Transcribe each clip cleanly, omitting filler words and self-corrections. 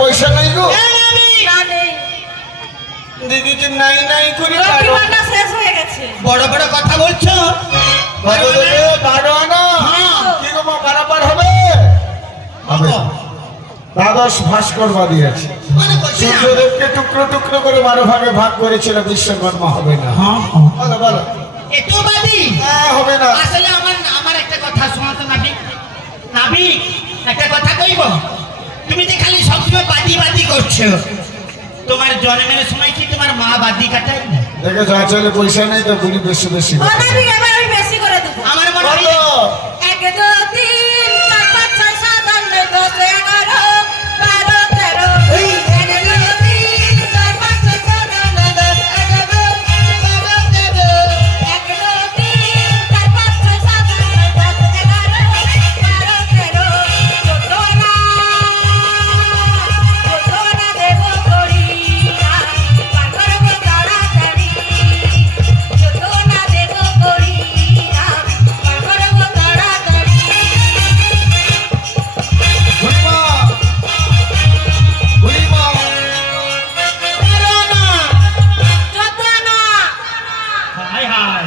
পয়সা নাই গো? না নেই। দিদি যে নাই নাই করে লক্ষ্মী ভান্ডার শেষ হয়ে গেছে। বড় বড় কথা বলছো। বারো দেবে, 12 আনা। কি গো মা, বারাবার হবে? হবে। দ্বাদশ ভাস্কর বাদিয়েছে। মানে বলছি না। সূর্যদেবকে টুকরো টুকরো করে 12 ভাগে ভাগ করেছিল, বিশ্বকর্মা হবে না। বলো বলো। এতো বাদি হবে না। আসলে আমার একটা কথা শোনো তো নাবিক। নাবিক, একটা কথা কইব। তুমি যে খালি সবসময় বাদি বাদি করছো, তোমার জন্মের সময় কি তোমার মা বাদি কাটাই? দেখেছো আচলে পয়সা নেই তো বলি বেশি বেশি ও নাবিক, এবার আমি বেশি করে দেবো। আমার মনে হয় বলো। 1 2 3 4 5 6 7 8 9 10 11 12 13 1 2 3 4 5 6 7 8 9 10 11 12 13 1 2 3 4 5 6 7 8 9 10 11 12 13 14 না দেব করিয়া পাগল গো তাড়াতাড়ি 14 না দেব করিয়া পাগল গো তাড়াতাড়ি। বুড়িমা, বুড়িমা, হাই হাই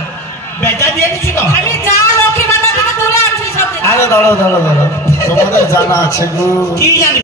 বেটা দিয়ে দিছি তো। আমি যা লক্ষ্মী ভান্ডার থেকে তুলে আনছি সব দিন। আরে দাঁড়াও দাঁড়াও দাঁড়াও, তোমাদের জানা আছে গো। কি জানি